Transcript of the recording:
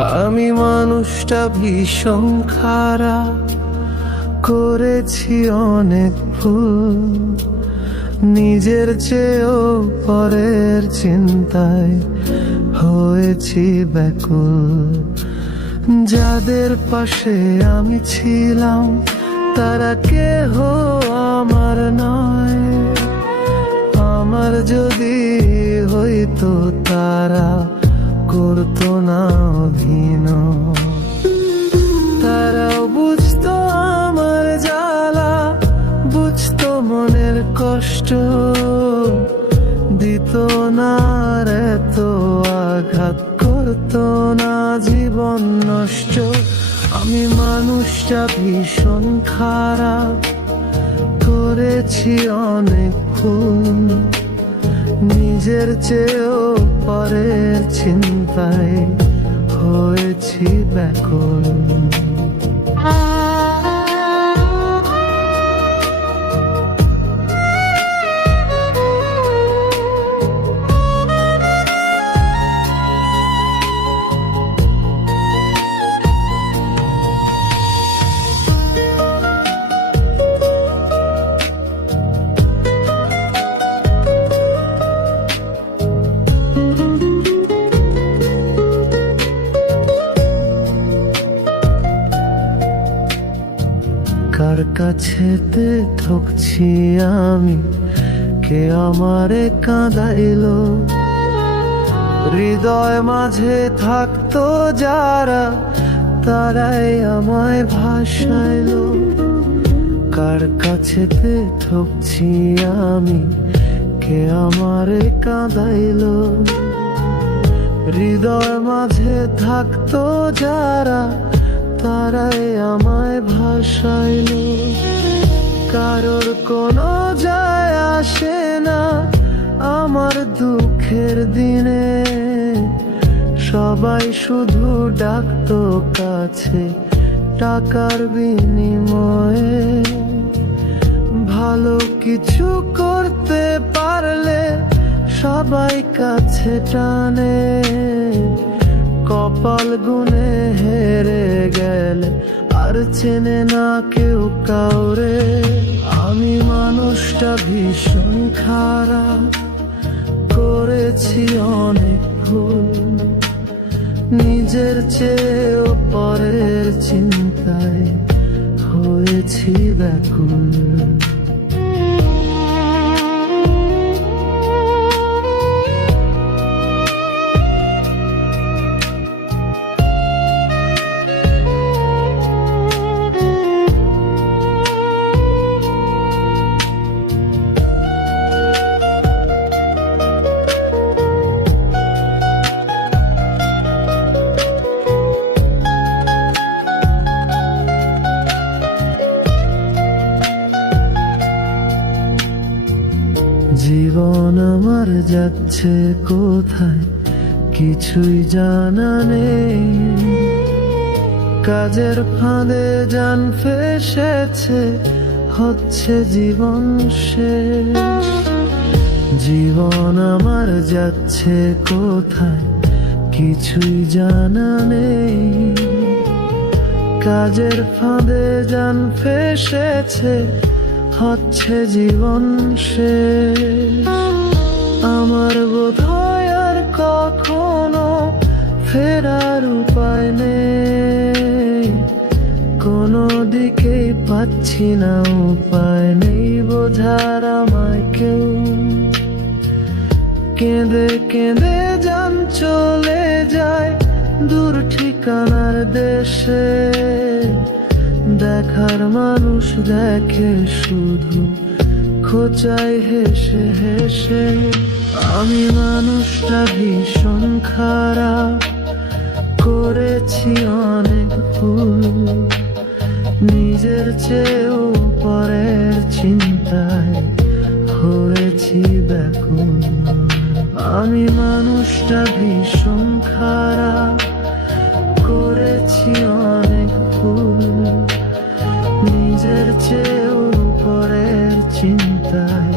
আমি মানুষটা ভীষণ খারাপ, করেছি অনেক ভুল। নিজের চেয়েও পরের চিন্তায় হয়েছি ব্যাকুল। যাদের পাশে আমি ছিলাম, তারা কেহ আমার নয়। আমার যদি হইতো তারা করতো না অভিনয় তারাও বুঝতো আমার জ্বালা, বুঝতো মনের কষ্ট। দিত না এত আঘাত, করতো না জীবন নষ্ট। আমি মানুষটা ভীষণ খারাপ, করেছি অনেক ভুল। নিজের চেয়েও পরের চিন্তায় হয়েছি ব্যাকুল। কার কাছেতে ঠকছি আমি। কে আমারে কাঁদাইলো? হৃদয় মাঝে থাকতো যারা, তারাই আমায় ভাসাইলো। কার কাছেতে ঠকছি আমি? কে আমারে কাঁদাইলো? হৃদয় মাঝে থাকতো যারা, তারাই আমায় ভাসাইল। দুঃখের দিনে সবাই শুধু ডাকতো কাছে টাকার বিনিময়ে। ভালো কিছু করতে পারলে সবাই কাছে টানে। কপাল গুনে হেরে গেলে আর চেনে না কেউ কাউরে। আমি মানুষটা ভীষণ খারাপ। করেছি অনেক ভুল। নিজের চেয়েও পরের চিন্তায় হয়েছি ব্যাকুল। যাচ্ছে কোথায়? কিছুই জানা নেই। কাজের ফাঁদে যান ফেসেছে, হচ্ছে জীবন শেষ। জীবন আমার যাচ্ছে কোথায়? কিছুই জানা নেই। কাজের ফাঁদে যান ফেসেছে, হচ্ছে জীবন শেষ। আমার বোধ হয় আর কখনো ফেরার উপায় নেই। কোনো দিকেই পাচ্ছি না, উপায় নেই বোঝার আমায় কেউ। কেঁদে কেঁদে যান চলে যায় দূর ঠিকানার দেশে। দেখার মানুষ দেখে শুধু খোঁচাই হেসে হেসে। আমি মানুষটা ভীষণ খারাপ। করেছি অনেক ভুল। নিজের চেয়েও পরের চিন্তায় হয়েছি ব্যাকুল। আমি মানুষটা ভীষণ খারাপ। করেছি অনেক ভুল। নিজের চেয়েও পরের চিন্তায়